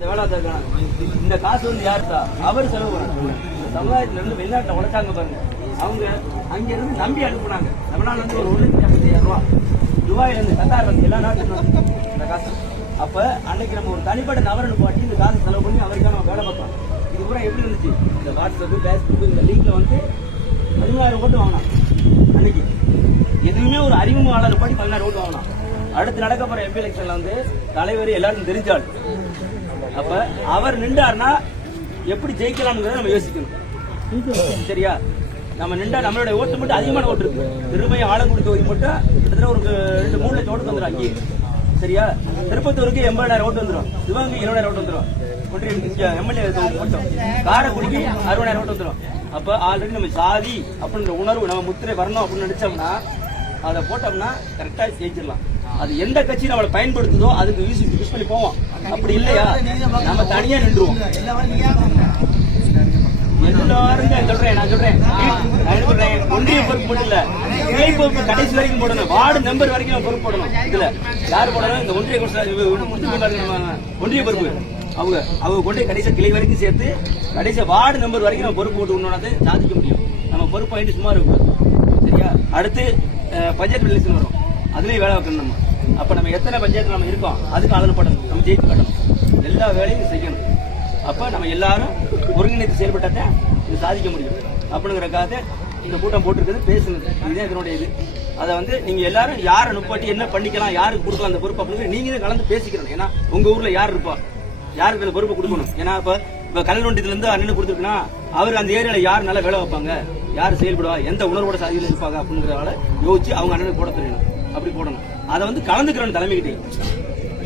இந்த வேலை இந்த காசு வந்து யாருக்கா அவர் செலவு பண்ணாங்க. சமுதாயத்துல இருந்து வெளிநாட்டில் உழைச்சாங்க பாருங்க, அவங்க அங்க இருந்து நம்பி அனுப்புனாங்க. தமிழ்நாடு வந்து ஒரு 1,50,000 ரூபா, துபாயில இருந்து கத்தார்ல இருந்து எல்லா நாட்டுல இந்த காசு. அப்ப அன்னைக்கு நம்ம ஒரு தனிப்பட்ட நபர் பாட்டி இந்த காசு செலவு பண்ணி அவருக்காக நம்ம வேலை பார்ப்போம். இது பூரா எப்படி இருந்துச்சு? இந்த வாட்ஸ்அப், பேஸ்புக், இந்த லிங்க்ல வந்து 16,000 ஓட்டு வாங்கினான் அன்னைக்கு. எதுவுமே ஒரு அறிமுகமாளர் பாட்டி 16 ஓட்டு வாங்கினான். அடுத்து நடக்க போற எம்பி எலெக்ஷன்ல வந்து தலைவர் எல்லாருக்கும் தெரிஞ்சாள். அப்ப அவர் நின்றார்னா எப்படி ஜெயிக்கலாம்ங்கிறத நம்ம யோசிக்கணும். சரியா? நம்ம நின்றா நம்மளுடைய ஓட்டு மட்டும் அதிகமான ஓட்டு இருக்கு. திருமையை ஆலங்குடி தொகுதி மட்டும் கிட்டத்தட்ட ஒரு 2-3 லட்சம் ஓட்டு வந்துடும் அங்கே. சரியா? திருப்பத்தூருக்கு 80,000 ஓட்டு வந்துடும், சிவகங்கை 20,000 ஓட்டு வந்துடும், ஒன்றிய எம்எல்ஏ தொகுதி மட்டும் காரைக்குடிக்கு 60,000 ஓட்டு வந்துடும். அப்ப ஆல்ரெடி நம்ம சாதி அப்படின்ற உணர்வு நம்ம முத்திரை வரணும் அப்படின்னு நினைச்சோம்னா அதை போட்டோம்னா கரெக்டா ஜெயிச்சிடலாம். அது எந்த கட்சி நம்மளை பயன்படுத்துதோ அதுக்கு யூஸ் பண்ணி போவோம். அப்படி இல்லையா நம்ம தனியா நின்றுவோம். எல்லாரும் நான் சொல்றேன் ஒன்றிய பொறுப்பு மட்டும் இல்ல, கிளை பொறுப்பு கடைசி வரைக்கும் போடணும், வார்டு மெம்பர் வரைக்கும் நம்ம பொறுப்பு போடணும். இதுல யாரு போடணும்? இந்த ஒன்றிய பொறுப்பு அவங்க கொண்டு கடைசி கிளை வரைக்கும் சேர்த்து கடைசி வார்டு மெம்பர் வரைக்கும் நம்ம பொறுப்பு போட்டு விடணும். சாதிக்க முடியும். நம்ம பொறுப்பு வாங்கிட்டு சும்மா இருக்கும். சரியா? அடுத்து பஞ்சாயத்து எலெக்ஷன் வரும், அதுலயும் வேலை வைக்கணும் நம்ம. அப்ப நம்ம எத்தனை பஞ்சாயத்து நம்ம இருக்கோம் அதுக்கு ஆதரவு படணும், நம்ம ஜெயித்து காட்டணும், எல்லா வேலையும் செய்யணும். அப்ப நம்ம எல்லாரும் ஒருங்கிணைத்து செயல்பட்டா இது சாதிக்க முடியும். அப்படிங்கறக்காக இந்த கூட்டம் போட்டிருக்கிறது, பேசுனது இதுதான் இதனுடைய இது. அதை வந்து நீங்க எல்லாரும் யாரை நுப்பாட்டி என்ன பண்ணிக்கலாம், யாருக்கு கொடுக்கலாம் அந்த பொறுப்பு அப்படின்னு நீங்க தான் கலந்து பேசிக்கிறோம். ஏன்னா உங்க ஊர்ல யார் இருப்பா, யாருக்கு அந்த பொறுப்பை கொடுக்கணும். ஏன்னா இப்ப கல்வொண்டியத்துல இருந்து அண்ணன் கொடுத்துருக்குன்னா அவர் அந்த ஏரியால யார் நல்லா வேலை வைப்பாங்க, யார் செயல்படுவா, எந்த உணர்வோட சாதியில் இருப்பாங்க அப்படிங்கிறதால யோசிச்சு அவங்க அண்ணனுக்கு போட தெரியணும். அப்படி போடணும். அதை வந்து கலந்துக்கிறோம் தலைமைகிட்டே.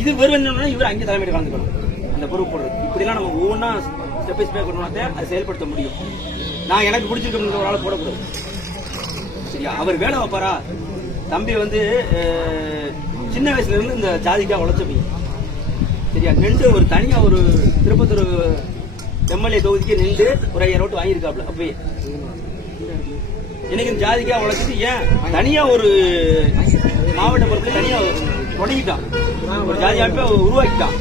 இது வெறும் இவர் அங்கே தலைமையிட்ட கலந்துக்கணும் அந்த பொறுப்பு போடுறது. இப்படிலாம் நம்ம ஒவ்வொன்றா ஸ்டெப் பை ஸ்டெப் பண்ணாதே அதை செயல்படுத்த முடியும். நான் எனக்கு பிடிச்சிருக்க ஒரு ஆளை போடக்கூடாது. சரியா? அவர் வேலை வைப்பாரா? தம்பி வந்து சின்ன வயசுல இருந்து இந்த ஜாதிக்கா உழைச்சப்பீங்க. சரியா? நின்று ஒரு தனியா ஒரு திருப்பத்தூர் எம்எல்ஏ தொகுதிக்கு நின்று ஒரு 5,000 ஓட்டு வாங்கியிருக்காப்ல. அப்பயே எனக்கு இந்த ஜாதிக்கா உழைச்சிட்டு ஏன் தனியா ஒரு மாவட்ட பொறுப்புல தனியா தொடங்கிட்டான், ஒரு ஜாதி அமைப்பை உருவாக்கிட்டான்.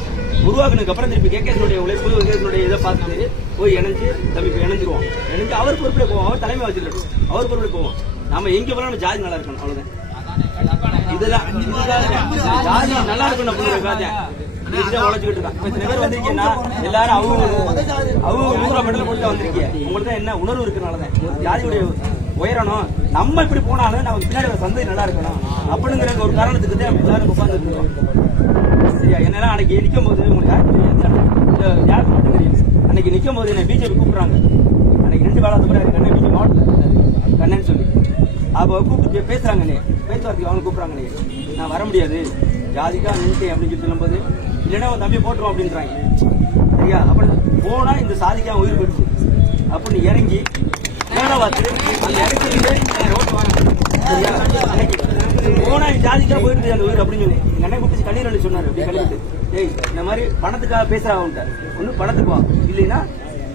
உருவாக்குனதுக்கு அப்புறம் திருப்பி கேகேசனுடைய உழைப்பு, கேகேசனுடைய இதை பார்த்துட்டு போய் இணைஞ்சு தம்பி இணைஞ்சிருவோம். இணைஞ்சு அவர் பொறுப்புல போவோம், அவர் தலைமை வச்சிருக்கணும், அவர் பொறுப்புல போவோம். நம்ம எங்க போனா நம்ம ஜாதி நல்லா இருக்கணும், அவ்வளவுதான். இதுதான் ஜாதி நல்லா இருக்கணும் அப்படிங்கிறதுக்காக உழைச்சுக்கிட்டு இருக்கான். சில பேர் வந்திருக்கீங்கன்னா எல்லாரும் அவங்க 100 மெடல் போட்டு வந்திருக்கீங்க. உங்களுக்கு தான் என்ன உணர்வு இருக்கிறனாலதான் ஜாதியுடைய உயரணும். நம்ம இப்படி போனாலும் நம்ம பின்னாடி சந்தை நல்லா இருக்கணும் அப்படிங்கிற ஒரு காரணத்துக்கு தான் நம்ம எல்லாரும் உட்கார்ந்து இருக்கோம். சரியா? என்னன்னா அன்னைக்கு நிற்கும் போது உங்களுக்கு யாருக்கு மட்டும் தெரியும். அன்னைக்கு நிற்கும் போது என்ன பிஜேபி கூப்பிடுறாங்க. அன்னைக்கு 2 வேலை பிறகு கண்ணன் பிஜேபி மாவட்டத்தில் கண்ணன் சொல்லி அப்போ கூப்பிட்டு பேசுறாங்க. பேச்சுவார்த்தைக்கு அவங்க கூப்பிடுறாங்க. நான் வர முடியாது, ஜாதிக்கா நின்ட்டேன் அப்படின்னு சொல்லி சொல்லும்போது இல்லைன்னா அவன் தம்பி போட்டுருவோம் அப்படின்றாங்க. சரியா? அப்படி போனா இந்த சாதிக்கா உயிர் போயிடுச்சு அப்படின்னு இறங்கி வேலை பார்த்து அந்த இடத்துல ரோட்டு வாங்க. சரியா? போனா ஜாதிக்கா போயிட்டு அந்த உயிர் அப்படின்னு சொல்லி எங்க அண்ணன் கூப்பிட்டு கண்ணீர் சொன்னாரு. அப்படி கண்ணீர் ஏய் இந்த மாதிரி பணத்துக்காக பேசுறா அவன்கிட்ட ஒன்னும் பணத்துக்கு வா, இல்லைன்னா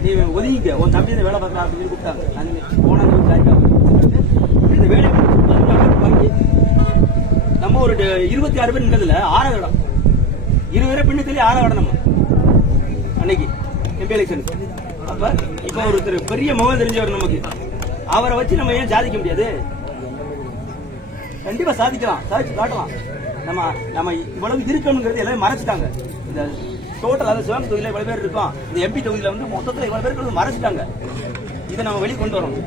நீ ஒதுங்கிக்க, உன் தம்பி இந்த வேலை பார்க்கலாம் அப்படின்னு கூப்பிட்டாங்க. அந்த போனா இந்த வேலை வாங்கி நம்ம ஒரு 26 பேர் நின்றதுல 6வது இடம், 20 பேரை பின்னத்திலே 6வது இடம் நம்ம அன்னைக்கு எம்பி எலெக்ஷன். அப்ப இப்ப ஒருத்தர் பெரிய முகம் தெரிஞ்சவர் நமக்கு, அவரை வச்சு நம்ம ஏன் சாதிக்க முடியாது? கண்டிப்பா சாதிக்கலாம், சாதிச்சு காட்டலாம். நம்ம இவ்வளவு இருக்கணுங்கிறது எல்லாமே மறைச்சிட்டாங்க. இந்த டோட்டல் அதாவது சிவகங்கை தொகுதியில இவ்வளவு பேர் இருக்கோம், இந்த எம்பி தொகுதியில வந்து மொத்தத்துல இவ்வளவு பேருக்கு மறைச்சிட்டாங்க. இதை நம்ம வெளியே கொண்டு வரணும்.